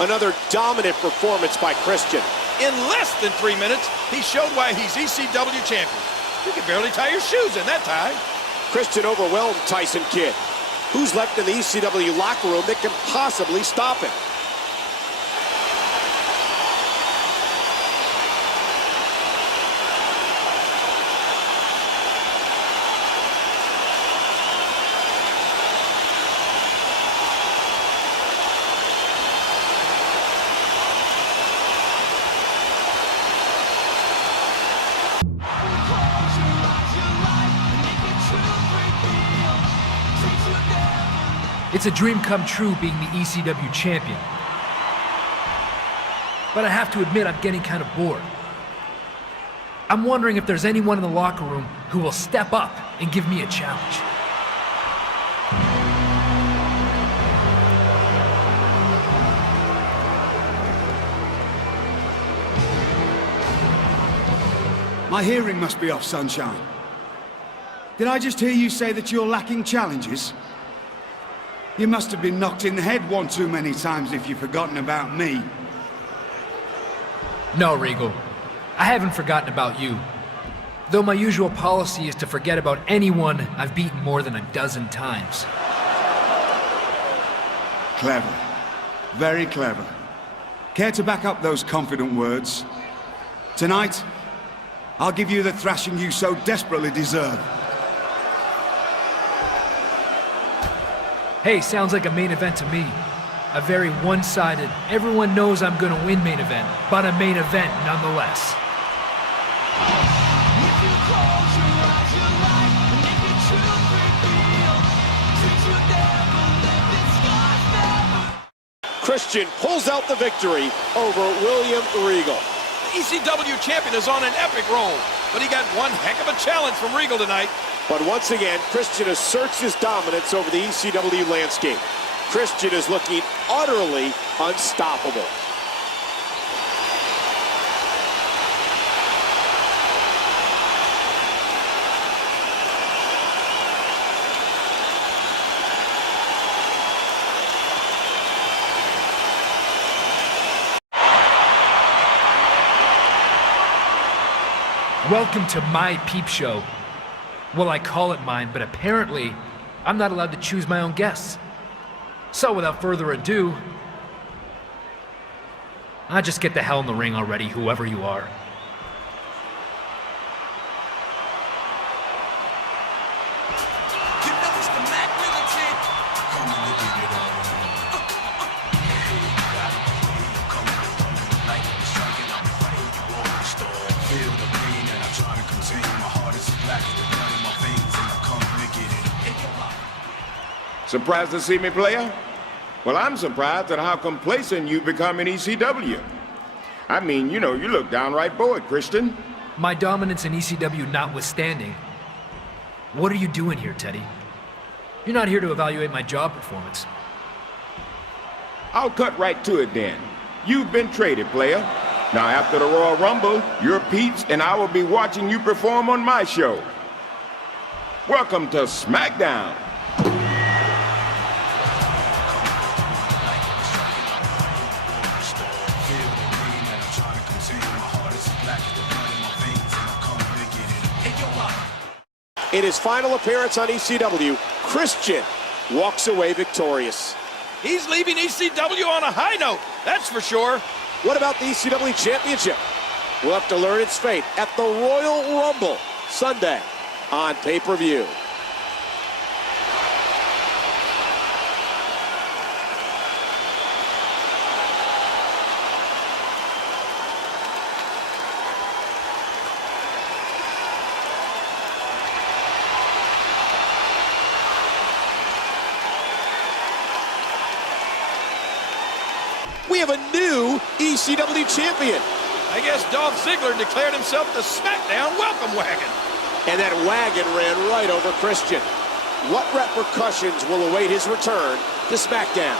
Another dominant performance by Christian. In less than 3 minutes, he showed why he's ECW champion. You can barely tie your shoes in that time. Christian overwhelmed Tyson Kidd. Who's left in the ECW locker room that can possibly stop him? It's a dream come true being the ECW champion. But I have to admit I'm getting kind of bored. I'm wondering if there's anyone in the locker room who will step up and give me a challenge. My hearing must be off, Sunshine. Did I just hear you say that you're lacking challenges? You must have been knocked in the head one too many times if you've forgotten about me. No, Regal. I haven't forgotten about you. Though my usual policy is to forget about anyone I've beaten more than a dozen times. Clever. Very clever. Care to back up those confident words? Tonight, I'll give you the thrashing you so desperately deserve. Hey, sounds like a main event to me. A very one-sided, everyone knows I'm gonna win main event, but a main event nonetheless. Christian pulls out the victory over William Regal. The ECW champion is on an epic roll, but he got one heck of a challenge from Regal tonight. But once again, Christian asserts his dominance over the ECW landscape. Christian is looking utterly unstoppable. Welcome to my Peep Show. Well, I call it mine, but apparently, I'm not allowed to choose my own guests. So without further ado, I just get the hell in the ring already, whoever you are. Surprised to see me, player? Well, I'm surprised at how complacent you've become in ECW. I mean, you know, you look downright bored, Christian. My dominance in ECW notwithstanding, what are you doing here, Teddy? You're not here to evaluate my job performance. I'll cut right to it then. You've been traded, player. Now, after the Royal Rumble, you're Pete's, and I will be watching you perform on my show. Welcome to SmackDown. In his final appearance on ECW, Christian walks away victorious. He's leaving ECW on a high note, that's for sure. What about the ECW Championship? We'll have to learn its fate at the Royal Rumble Sunday on pay-per-view. We have a new ECW champion. I guess Dolph Ziggler declared himself the SmackDown welcome wagon. And that wagon ran right over Christian. What repercussions will await his return to SmackDown?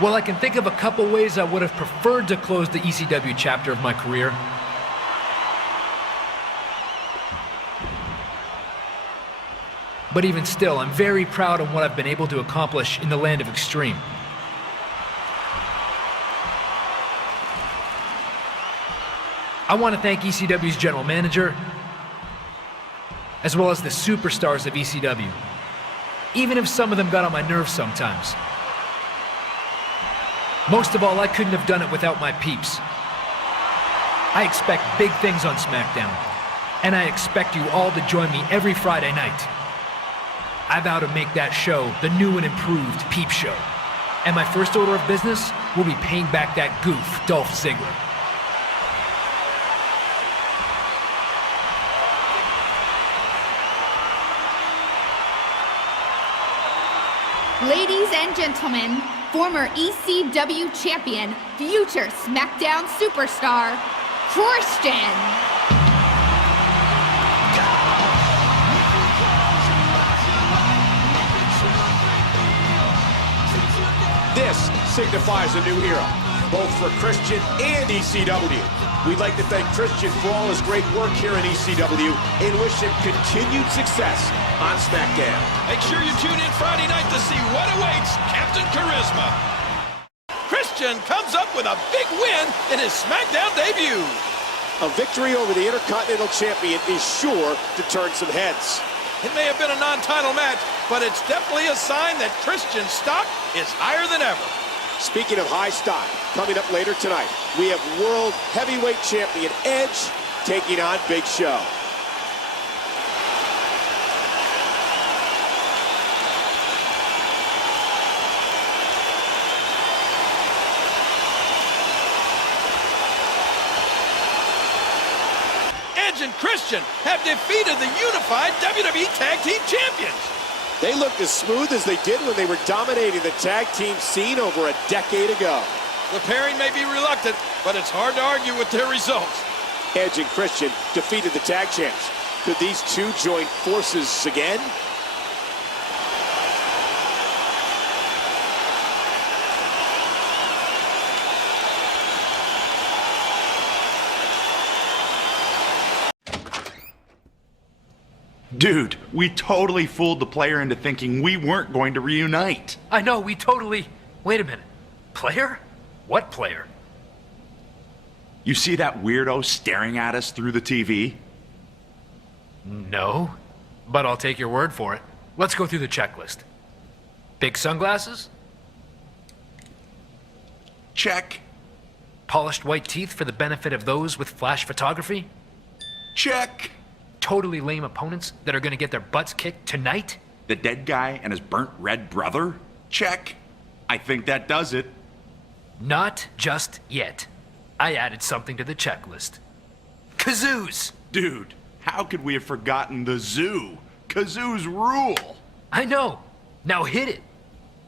Well, I can think of a couple ways I would have preferred to close the ECW chapter of my career. But even still, I'm very proud of what I've been able to accomplish in the land of extreme. I want to thank ECW's general manager, as well as the superstars of ECW, even if some of them got on my nerves sometimes. Most of all, I couldn't have done it without my peeps. I expect big things on SmackDown, and I expect you all to join me every Friday night. I vow to make that show the new and improved Peep Show. And my first order of business will be paying back that goof, Dolph Ziggler. Ladies and gentlemen, former ECW champion, future SmackDown superstar, Christian. This signifies a new era, both for Christian and ECW. We'd like to thank Christian for all his great work here in ECW and wish him continued success on SmackDown. Make sure you tune in Friday night to see what awaits Captain Charisma. Christian comes up with a big win in his SmackDown debut. A victory over the Intercontinental Champion is sure to turn some heads. It may have been a non-title match, but it's definitely a sign that Christian's stock is higher than ever. Speaking of high stock, coming up later tonight, we have World Heavyweight Champion Edge taking on Big Show. Edge and Christian have defeated the unified WWE Tag Team Champions. They looked as smooth as they did when they were dominating the tag team scene over a decade ago. The pairing may be reluctant, but it's hard to argue with their results. Edge and Christian defeated the tag champs. Could these two join forces again? Dude, we totally fooled the player into thinking we weren't going to reunite. I know, we totally... Wait a minute. Player? What player? You see that weirdo staring at us through the TV? No, but I'll take your word for it. Let's go through the checklist. Big sunglasses? Check. Polished white teeth for the benefit of those with flash photography? Check. Totally lame opponents that are gonna get their butts kicked tonight? The dead guy and his burnt red brother? Check. I think that does it. Not just yet. I added something to the checklist. Kazoos! Dude, how could we have forgotten the zoo? Kazoos rule! I know. Now hit it.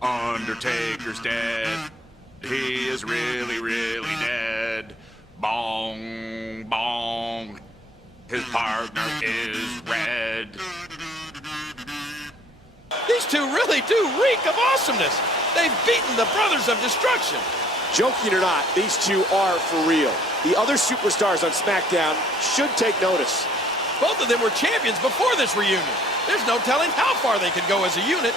Undertaker's dead. He is really, really dead. Bong, bong. His partner is red. These two really do reek of awesomeness. They've beaten the Brothers of Destruction. Joking or not, these two are for real. The other superstars on SmackDown should take notice. Both of them were champions before this reunion. There's no telling how far they could go as a unit.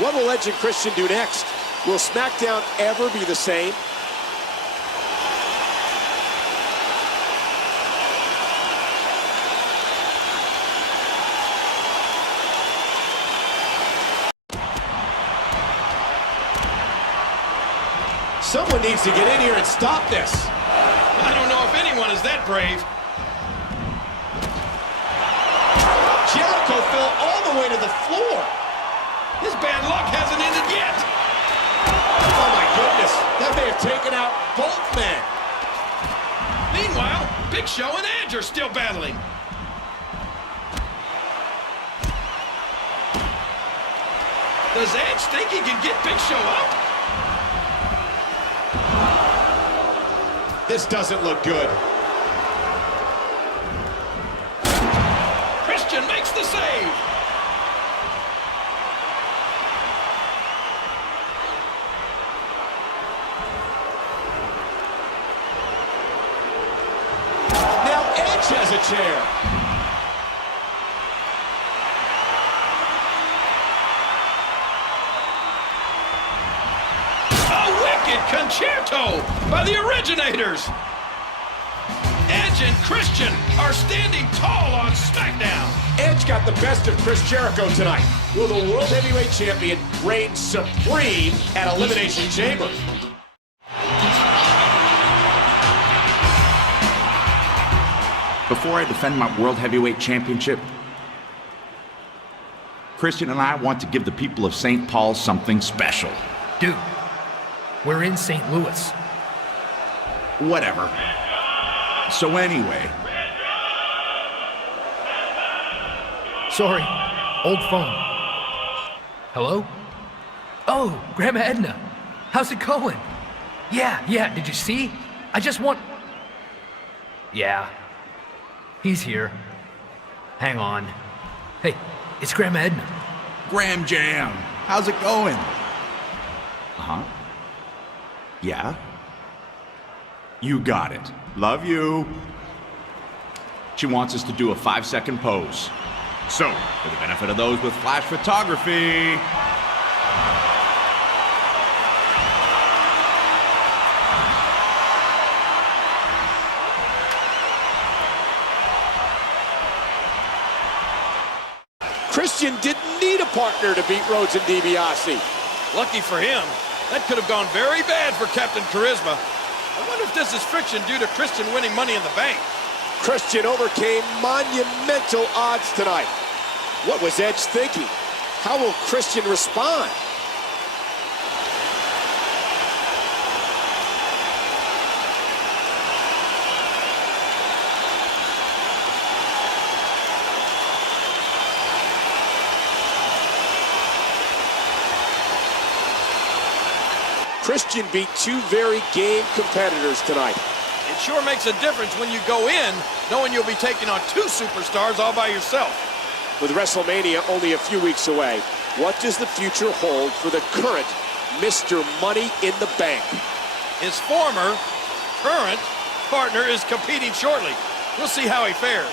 What will Edge and Christian do next? Will SmackDown ever be the same? Someone needs to get in here and stop this. I don't know if anyone is that brave. Jericho fell all the way to the floor. His bad luck hasn't ended yet. Oh my goodness, that may have taken out both men. Meanwhile, Big Show and Edge are still battling. Does Edge think he can get Big Show up? This doesn't look good. Christian makes the save. chair. A wicked concerto by the originators. Edge and Christian are standing tall on SmackDown. Edge got the best of Chris Jericho tonight. Will the World Heavyweight Champion reign supreme at Elimination Chamber? Before I defend my World Heavyweight Championship, Christian and I want to give the people of St. Paul something special. Dude, we're in St. Louis. Whatever. So anyway, Sorry, old phone. Hello? Oh, Grandma Edna. How's it going? Yeah, did you see? I just want... Yeah, he's here. Hang on. Hey, it's Grandma Edna. Graham Jam, how's it going? Yeah? You got it. Love you. She wants us to do a 5-second pose. So, for the benefit of those with flash photography... Christian didn't need a partner to beat Rhodes and DiBiase. Lucky for him, that could have gone very bad for Captain Charisma. I wonder if this is friction due to Christian winning Money in the Bank. Christian overcame monumental odds tonight. What was Edge thinking? How will Christian respond? Christian beat two very game competitors tonight. It sure makes a difference when you go in knowing you'll be taking on two superstars all by yourself. With WrestleMania only a few weeks away, what does the future hold for the current Mr. Money in the Bank? His former, current partner is competing shortly. We'll see how he fares.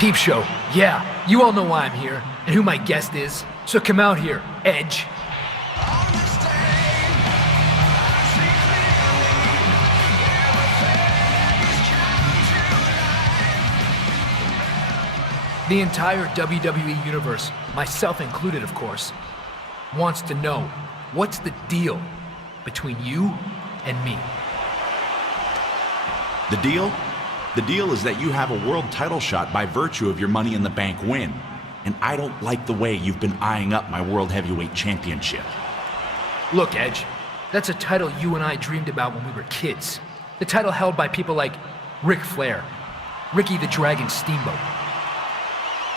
Peep Show, yeah, you all know why I'm here and who my guest is. So come out here, Edge. The entire WWE universe, myself included of course, wants to know what's the deal between you and me. The deal? The deal is that you have a world title shot by virtue of your Money in the Bank win. And I don't like the way you've been eyeing up my World Heavyweight Championship. Look, Edge, that's a title you and I dreamed about when we were kids. The title held by people like Ric Flair, Ricky the Dragon Steamboat.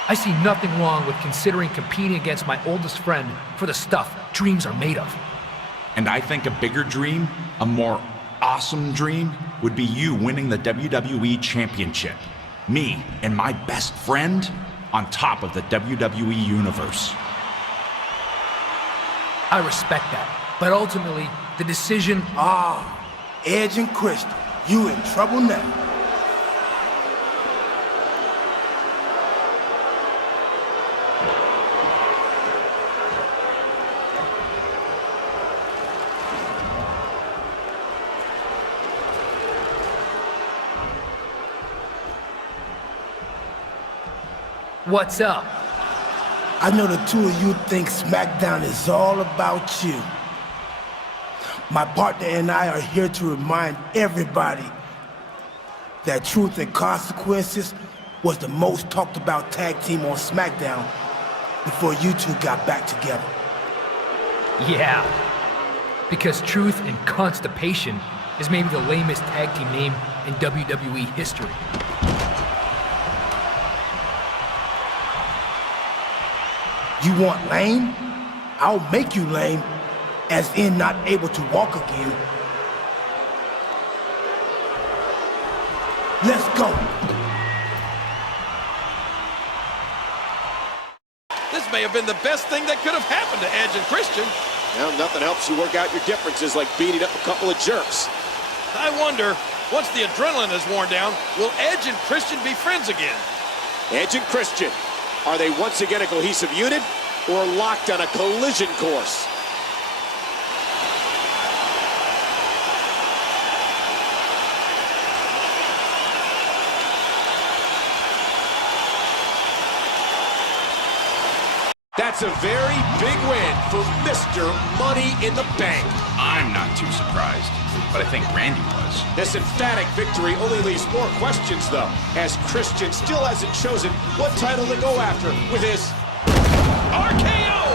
I see nothing wrong with considering competing against my oldest friend for the stuff dreams are made of. And I think a bigger dream, a more awesome dream, would be you winning the WWE Championship. Me and my best friend on top of the WWE Universe. I respect that, but ultimately, the decision... Edge and Christian, you in trouble now. What's up? I know the two of you think SmackDown is all about you. My partner and I are here to remind everybody that Truth and Consequences was the most talked about tag team on SmackDown before you two got back together. Yeah, because Truth and Constipation is maybe the lamest tag team name in WWE history. You want lame? I'll make you lame, as in not able to walk again. Let's go. This may have been the best thing that could have happened to Edge and Christian. Well, nothing helps you work out your differences like beating up a couple of jerks. I wonder, once the adrenaline is worn down, will Edge and Christian be friends again? Edge and Christian, are they once again a cohesive unit or locked on a collision course? That's a very big win for Mr. Money in the Bank. I'm not too surprised, but I think Randy was. This emphatic victory only leaves more questions, though, as Christian still hasn't chosen what title to go after with his RKO!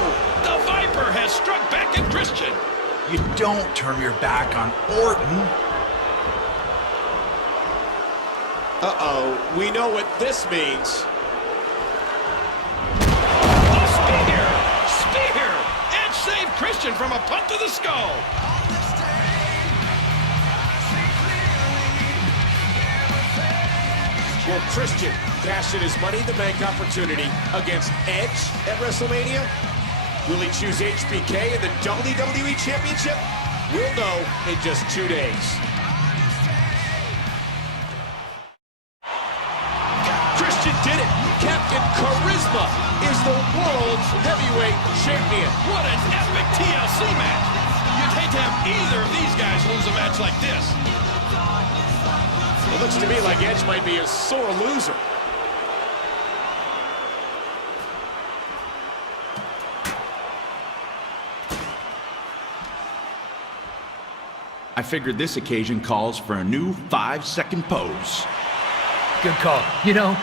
The Viper has struck back at Christian. You don't turn your back on Orton. Uh-oh, we know what this means. Spear! Edge saved Christian from a punt to the skull. Will Christian cash in his Money in the Bank opportunity against Edge at WrestleMania? Will he choose HBK in the WWE Championship? We'll know in just 2 days. Christian did it! Captain Charisma is the world's heavyweight champion. What an epic TLC match! You'd hate to have either of these guys lose a match like this. It looks to me like Edge might be a sore loser. I figured this occasion calls for a new 5-second pose. Good call. You know,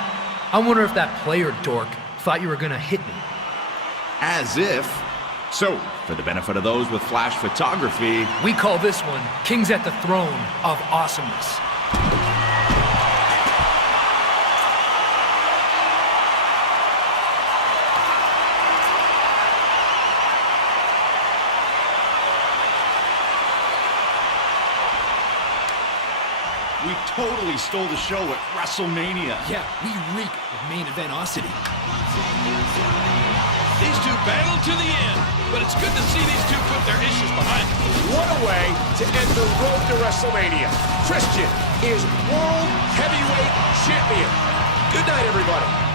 I wonder if that player dork thought you were gonna hit me. As if. So, for the benefit of those with flash photography, We call this one Kings at the Throne of Awesomeness. we totally stole the show at Wrestlemania. Yeah, we reek of main eventosity. These two battle to the end, but it's good to see these two put their issues behind them. What a way to end the road to WrestleMania. Christian is World Heavyweight Champion. Good night, everybody.